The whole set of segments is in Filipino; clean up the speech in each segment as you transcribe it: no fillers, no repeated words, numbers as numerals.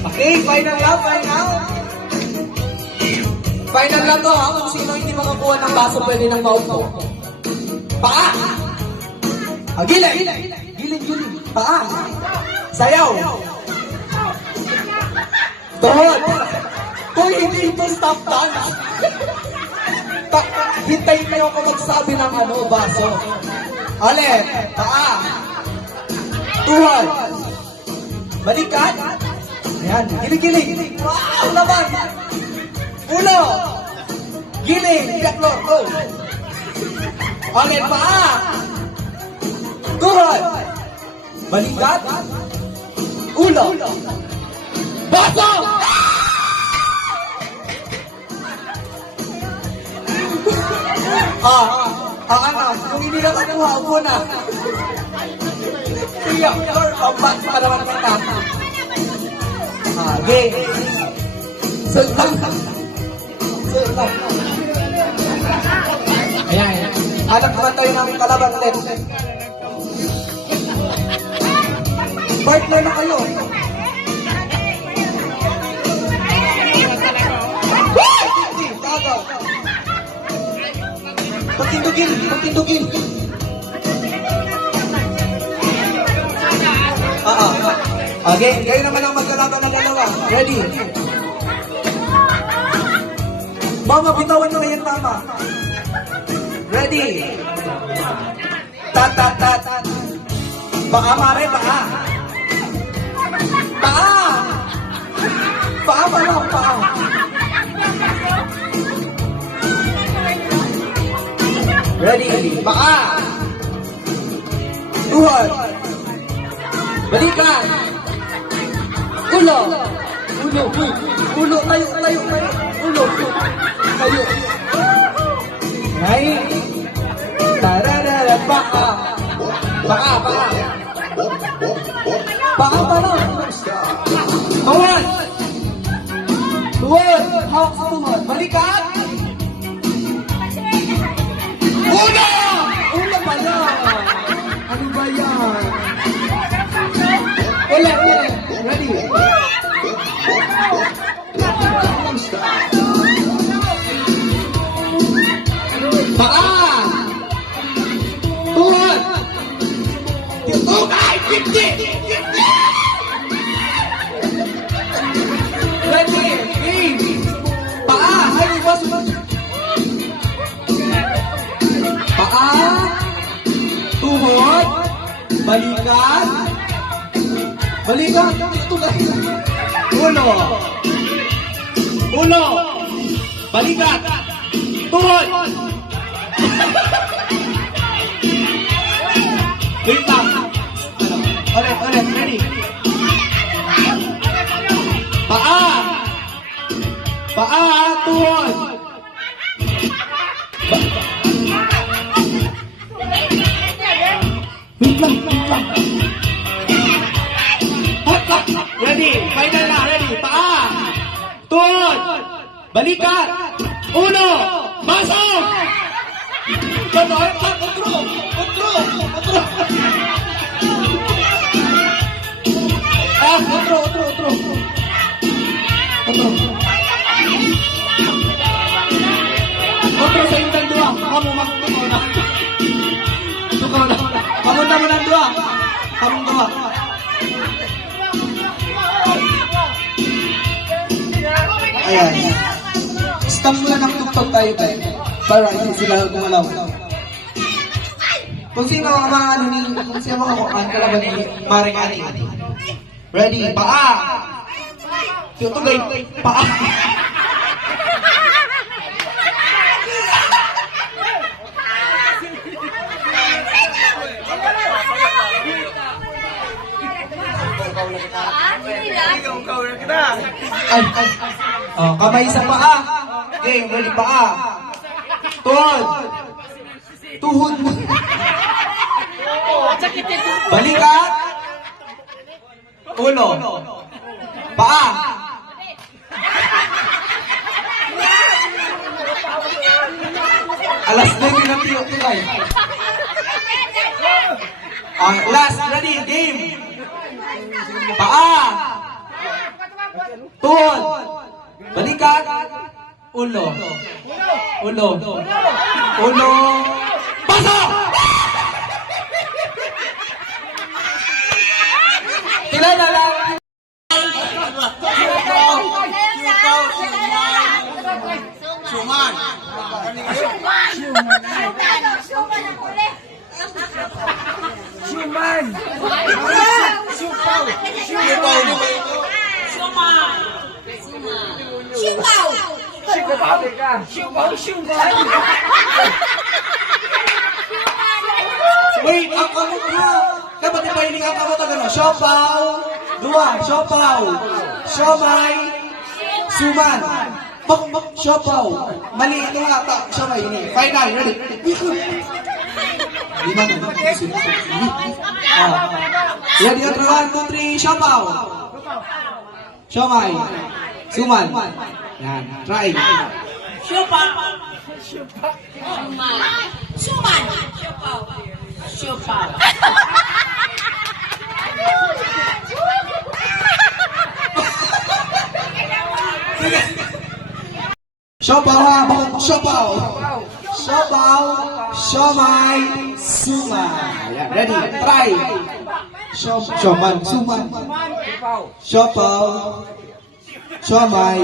Okay, final na, final. Final na to ha, kung sino hindi makakuha ng baso, pwede nang maupo. Paa! Gilid! Gilid. Paa! Sayaw! Tuhod! Kung hindi ito stop dance, hintayin kayo ako magsabi ng baso. Ulit! Paa! Tuhod! Balikan! Ayan, gilig-gilig! Wow naman! Ulo! Giling! Ikatlo! Oh! Ulit! Paa! Tuhod! Balikan! Ulo! Baso! Kung hindi na kakuha, upo na. Siya, pambat pa naman kita. Game. Sultan. Ayan. Anak naman tayo namin kalaban ulit. Partner na kayo. Pagtindugin. Okay, kayo naman ang magkalaban ng dalawa. Ready? Mama, bitawan mo na yan tama. Ready? Tat. Baka mare, baka. Paa pa lang, paa. Ready? Baka. Tuhod. Balikan. Ulo. Tayo. Ulo. Tayo. Ay. Tararara. Baka. Baka pa lang. Tuhod. Hawak sa tuhod. Balikan. Ulo pala! Ano ba yan? Ulit. Ready? Paa! Tuhod! Tukay! 50! Ready? Game! Paa! Ay, was paa, tuhod, balikan, ulo, balikan, tuhod. Wait lang. Ulit, ready? Paa, tuhod. Wait lang. Ready? Final na. Ready? Paa. Tuhod. Balikan. Ulo. Baso. Kontrol. Kontrol. Kontrol sa inyo ng dua. Kamu na. Pamunta mo ng dua. Kamong dua. Ayan. Stop mo lang ng tuktok tayo. Para hindi sila gumalaw. Kung sino ang mga kalaban ni Maring Ani. Ready? Paa! Tutugay. Paa! Kamay sa paa. Okay, ready, paa. Tuhod. Balikan. Ulo. Paa. Alas 9 ng tiyok. Last, ready, game. Paa. Tuhod. Balikat. Ulo. Ulo. Ulo. Pasok! Kilala lang. Suman. Wait, ang kamot ha. Dapat ipahiling ang kamot ang gano'n. Siopaw. Dua. Siopaw. Siomay. Suman. Siopaw. Mali ito nga. Siomay. Final. Ready? Lima na. Ready? 1, 2, 3. Siopaw. Siomay. Suman. Yan. Try. Suman. Siopaw. Siopaw ha. Siopaw. Siopaw. Siomay. Suman. Yan. Ready? Try. Sioman. Suman. Siopaw. Siomay.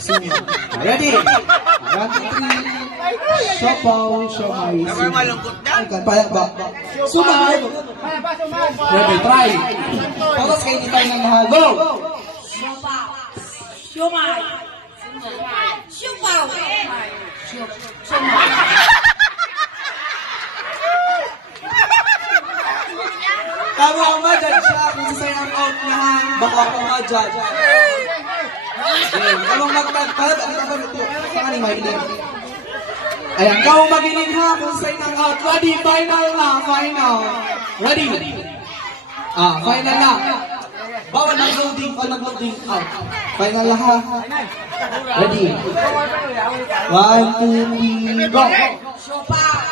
Suman. Ready? 1, 2, 3. Siopaw. Siomay. Suman. Malungkot na. Payag ba? Suman. Ready? Try. Tapos kayo tayo ng mahal. Go! Siomay. Siopaw. Tama ang ma-judge siya kung sasayang out na ha. Baka ako ma-judge. Kamang magpagpag, ang tawag ito. Saan ni Maylin? Ayan, kamang magiling ha kung sasayang out. Ready, final na, final. Ready? Final na. Bawal nag-loading o nag-loading out. Final na ha. Ready? 1, 2, 3, go! Siopaw.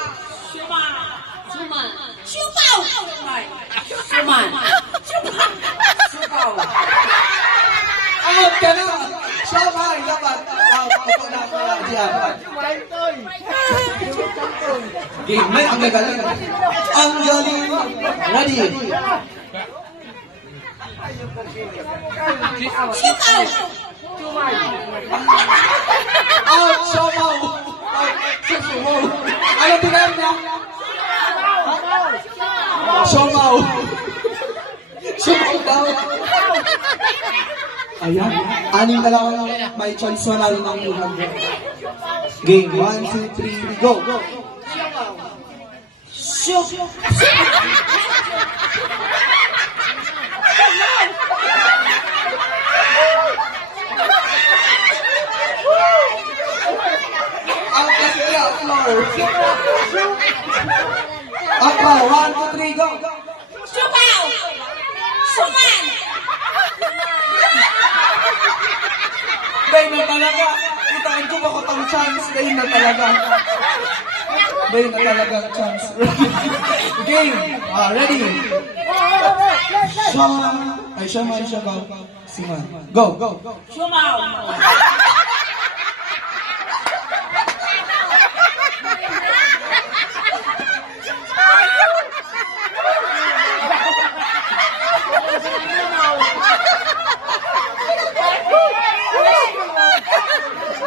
Suman. Siopaw. Suman. Siopaw. Out ka na! Siomay, dapat. Out, ito na pala diyan. Game na, ang gagaling. Ang galing. Ready? Siopaw. Out! Siopaw! Out! Siopaw! Ano tingnan niya? Siopaw! Siopaw daw! Ayan. Anim na lang may choice na lang ng 200. Game. 1, 2, 3, go! Out na siya, floor. Ako, 1, 2, 3, go! Siopaw. Suman. Bay na talaga. Kitaan ko ba ang chance? Bay na talaga. Bay na talaga ang chance. Game. Ready? Siomay, Siopaw. Suman. Go. Siopaw.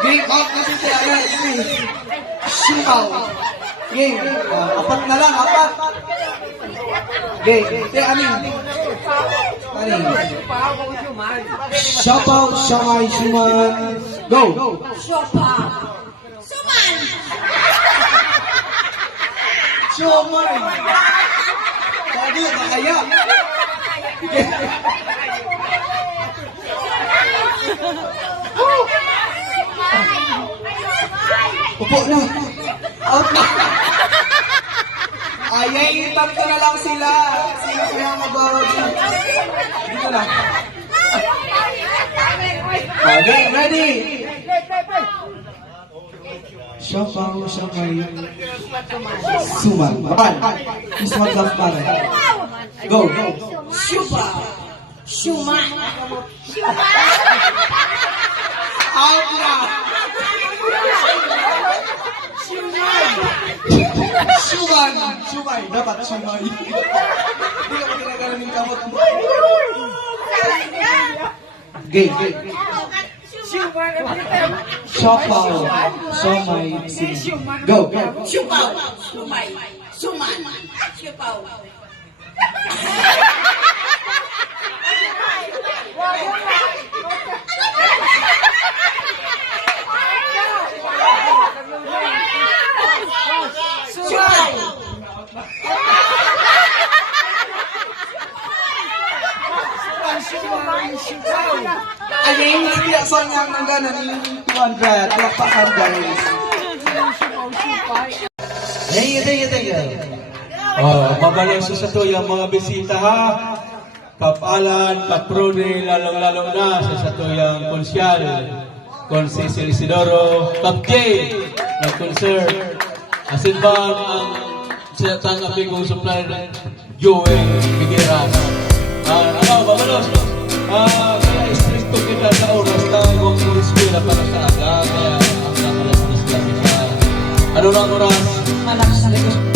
Game out na si Tiaga. Siopaw. Game. Apat na lang, apat. Game. Aning. Siopaw, Siomay, Suman. Go. Siopaw. Suman. Siomay. Lagi, nakaya. Upo na. Out na. Ayay, tatlo na lang sila. Sino kaya mag-awag na? Dito na. Okay, ready? Siopaw, siomay, suman. Bakal. This one love pare. Go. Siopaw. Suman. Out na. Suman. Sumay. Dapat sumay. Hindi ka pa ginagalan ng kamot. Game. Siopaw, siomay, suman. Go. Siopaw. Sumay. Suman. Siopaw. Siopaw. Again, kaya sa niya ng ganan yung 200. Lakpakan guys. Thank you. Oh, mabalanso sa to yung mga bisita ha. Kapalan, kaprone, lalong-lalo na sa tuyang konsyal. Konsesil Isidoro, Kap J, ng concert. Asin ba ang sinatang aming supplier Joel Figueras. Mabalos. Kaya istrikto kita sa oras na huwag mo eskwela para sa aga. Kaya ang nakalas na sila. Ano na ang oras? Malakas na ito.